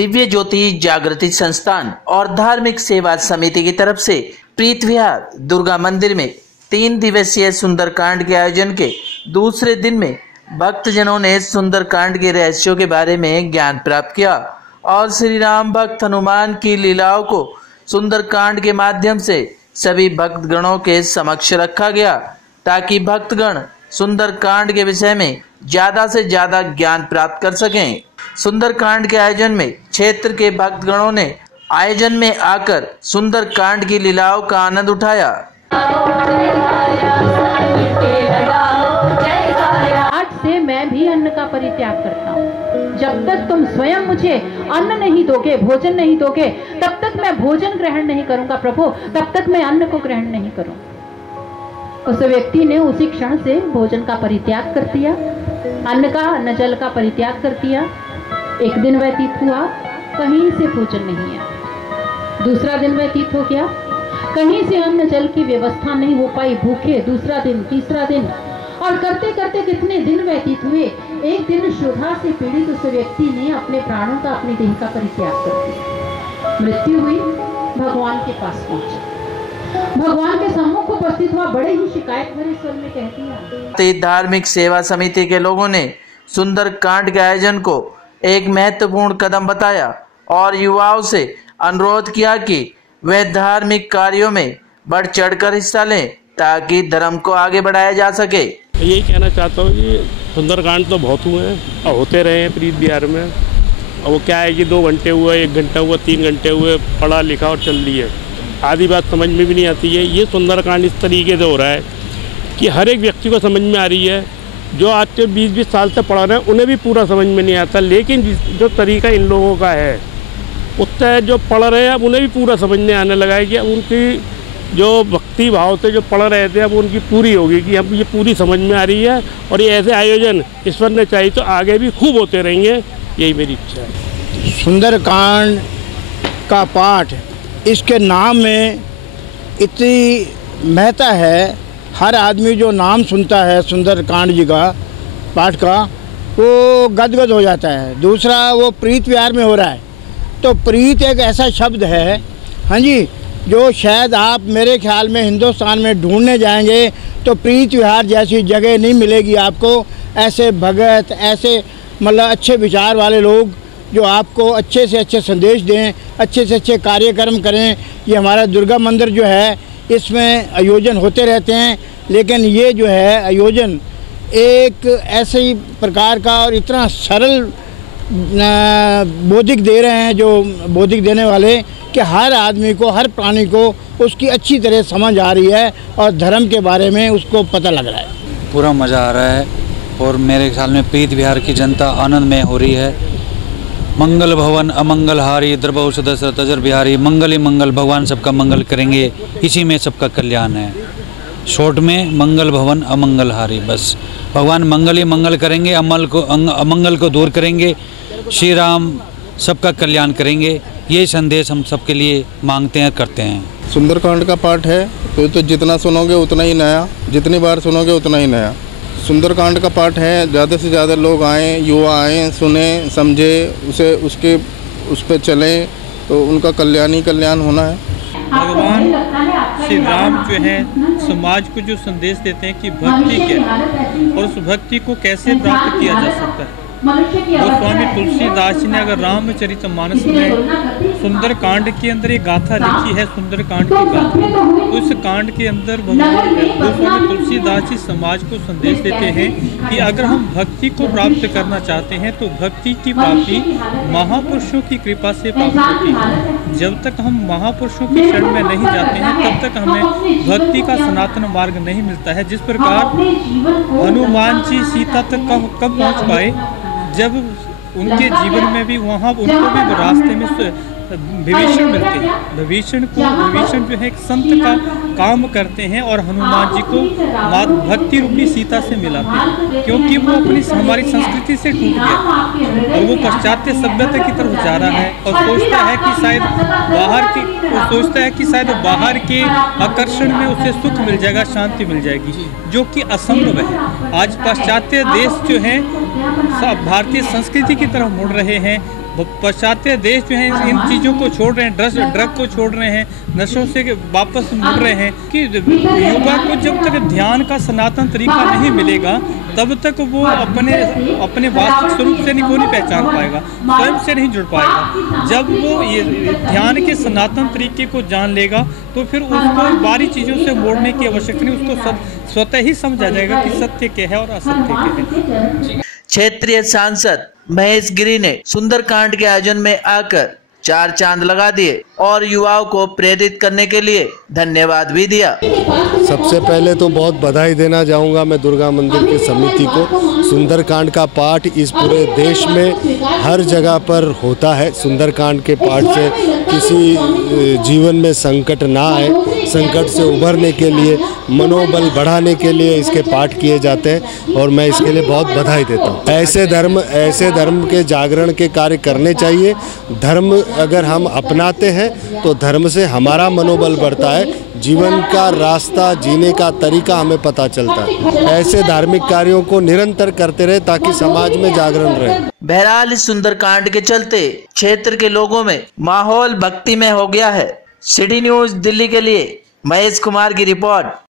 दिव्य ज्योति जागृति संस्थान और धार्मिक सेवा समिति की तरफ से प्रीत विहार दुर्गा मंदिर में 3 दिवसीय सुंदरकांड के आयोजन के दूसरे दिन में भक्तजनों ने सुंदरकांड के रहस्यों के बारे में ज्ञान प्राप्त किया और श्री राम भक्त हनुमान की लीलाओं को सुंदरकांड के माध्यम से सभी भक्तगणों के समक्ष रखा गया ताकि भक्तगण सुंदरकांड के विषय में ज्यादा से ज्यादा ज्ञान प्राप्त कर सकें। सुंदरकांड के आयोजन में क्षेत्र के भक्तगणों ने आयोजन में आकर सुंदरकांड की लीलाओं का आनंद उठाया। आज से मैं भी अन्न का परित्याग करता हूँ। जब तक तुम स्वयं मुझे अन्न नहीं दोगे, भोजन नहीं दोगे, तब तक मैं भोजन ग्रहण नहीं करूंगा प्रभु, तब तक मैं अन्न को ग्रहण नहीं करूंगा। उस व्यक्ति ने उसी क्षण से भोजन का परित्याग कर दिया, अन्न जल का परित्याग कर दिया। एक दिन व्यतीत हुआ, कहीं से भोजन नहीं आया। दूसरा दिन व्यतीत हो गया, कहीं से अन्न जल की व्यवस्था नहीं हो पाई, भूखे। दूसरा दिन, तीसरा दिन, और करते करते कितने दिन व्यतीत हुए। एक दिन क्षुधा से पीड़ित उस व्यक्ति ने अपने प्राणों का, अपनी देह का परित्याग कर दिया। मृत्यु हुई, भगवान के पास पहुंचा, भगवान के सम्मुख उपस्थित हुआ, बड़े ही शिकायत भरे स्वर में कह दिया। धार्मिक सेवा समिति के लोगों ने सुंदरकांड के आयोजन को एक महत्वपूर्ण कदम बताया और युवाओं से अनुरोध किया कि वे धार्मिक कार्यों में बढ़ चढ़कर हिस्सा लें ताकि धर्म को आगे बढ़ाया जा सके। यही कहना चाहता हूँ कि सुंदरकांड तो बहुत हुए हैं और होते रहे हैं प्रीत विहार में। और वो क्या है कि 2 घंटे हुआ, 1 घंटा हुआ, 3 घंटे हुए, पढ़ा लिखा और चल दी है। आधी बात समझ में भी नहीं आती है। ये सुंदरकांड इस तरीके से हो रहा है कि हर एक व्यक्ति को समझ में आ रही है। जो आज के 20-20 साल से पढ़ा रहे हैं उन्हें भी पूरा समझ में नहीं आता, लेकिन जो तरीका इन लोगों का है उससे जो पढ़ रहे हैं अब उन्हें भी पूरा समझने आने लगा है कि उनकी जो भक्ति भाव से जो पढ़ रहे थे अब उनकी पूरी होगी कि अब ये पूरी समझ में आ रही है। और ये ऐसे आयोजन ईश्वर ने चाहिए तो आगे भी खूब होते रहेंगे, यही मेरी इच्छा है। सुंदरकांड का पाठ, इसके नाम में इतनी महत्ता है। हर आदमी जो नाम सुनता है सुंदरकांड जी का पाठ का, वो गदगद हो जाता है। दूसरा, वो प्रीत विहार में हो रहा है, तो प्रीत एक ऐसा शब्द है, हाँ जी, जो शायद आप मेरे ख्याल में हिंदुस्तान में ढूंढने जाएंगे तो प्रीत विहार जैसी जगह नहीं मिलेगी आपको। ऐसे भगत, ऐसे मतलब अच्छे विचार वाले लोग जो आपको अच्छे से अच्छे संदेश दें, अच्छे से अच्छे कार्यक्रम करें। ये हमारा दुर्गा मंदिर जो है इसमें आयोजन होते रहते हैं, लेकिन ये जो है आयोजन एक ऐसे ही प्रकार का और इतना सरल बौद्धिक दे रहे हैं, जो बौद्धिक देने वाले, कि हर आदमी को, हर प्राणी को उसकी अच्छी तरह समझ आ रही है और धर्म के बारे में उसको पता लग रहा है। पूरा मज़ा आ रहा है और मेरे ख्याल में प्रीत विहार की जनता आनंदमय हो रही है। मंगल भवन अमंगल हारी द्रबहु सदस्य तजर बिहारी, मंगल ही मंगल, भगवान सबका मंगल करेंगे, इसी में सबका कल्याण है। शॉर्ट में मंगल भवन अमंगल हारी, बस भगवान मंगल ही मंगल करेंगे, अमंगल को दूर करेंगे, श्री राम सबका कल्याण करेंगे। ये संदेश हम सबके लिए मांगते हैं, करते हैं। सुंदरकांड का पाठ है तो जितना सुनोगे उतना ही नया, जितनी बार सुनोगे उतना ही नया। सुंदरकांड का पाठ है, ज़्यादा से ज़्यादा लोग आएँ, युवा आएँ, सुने, समझे, उस पर चलें तो उनका कल्याण ही कल्याण होना है। भगवान श्री राम जो है समाज को जो संदेश देते हैं कि भक्ति क्या है और उस भक्ति को कैसे प्राप्त किया जा सकता है। गोस्वामी तुलसीदास जी ने अगर रामचरितमानस में सुंदरकांड के अंदर एक गाथा लिखी है, सुंदरकांड की गाथा, उस कांड के अंदर गोस्वामी तुलसीदास जी समाज को संदेश देते हैं कि अगर हम भक्ति को प्राप्त करना चाहते हैं तो भक्ति की प्राप्ति महापुरुषों की कृपा से प्राप्त होती है। जब तक हम महापुरुषों की शरण में नहीं जाते हैं तब तक हमें भक्ति का सनातन मार्ग नहीं मिलता है। जिस प्रकार हनुमान जी सीता तक कब पहुँच पाए, जब उनके जीवन में भी वहाँ उनको भी रास्ते में विभीषण मिलते हैं। विभीषण जो है एक संत का काम करते हैं और हनुमान जी को भक्ति रूपी सीता से मिलाते हैं, क्योंकि वो अपनी हमारी संस्कृति से टूट गया और वो पाश्चात्य सभ्यता की तरफ जा रहा है और सोचता है कि शायद बाहर के आकर्षण में उसे सुख मिल जाएगा, शांति मिल जाएगी, जो कि असंभव है। आज पाश्चात्य देश जो है भारतीय संस्कृति की तरफ मुड़ रहे हैं, पाश्चात्य देश जो है इन चीज़ों को छोड़ रहे हैं, ड्रग को छोड़ रहे हैं, नशों से वापस मुड़ रहे हैं कि युवा को जब तक ध्यान का सनातन तरीका नहीं मिलेगा तब तक वो अपने वास्तविक स्वरूप से नहीं पहचान पाएगा, स्वयं से नहीं जुड़ पाएगा। जब वो ये ध्यान के सनातन तरीके को जान लेगा तो फिर उसको बाहरी चीज़ों से मोड़ने की आवश्यकता नहीं, उसको स्वतः ही समझा जाएगा कि सत्य क्या है और असत्य क्या है। क्षेत्रीय सांसद महेश गिरी ने सुंदरकांड के आयोजन में आकर 4 चांद लगा दिए और युवाओं को प्रेरित करने के लिए धन्यवाद भी दिया। सबसे पहले तो बहुत बधाई देना चाहूँगा मैं दुर्गा मंदिर की समिति को। सुंदरकांड का पाठ इस पूरे देश में हर जगह पर होता है। सुंदरकांड के पाठ से किसी जीवन में संकट ना आए, संकट से उभरने के लिए, मनोबल बढ़ाने के लिए इसके पाठ किए जाते हैं और मैं इसके लिए बहुत बधाई देता हूँ। ऐसे धर्म के जागरण के कार्य करने चाहिए। धर्म अगर हम अपनाते हैं तो धर्म से हमारा मनोबल बढ़ता है, जीवन का रास्ता जीने का तरीका हमें पता चलता है। ऐसे धार्मिक कार्यों को निरंतर करते रहे ताकि समाज में जागरण रहे। बहरहाल इस सुंदरकांड के चलते क्षेत्र के लोगों में माहौल भक्तिमय हो गया है। सिटी न्यूज़ दिल्ली के लिए महेश कुमार की रिपोर्ट।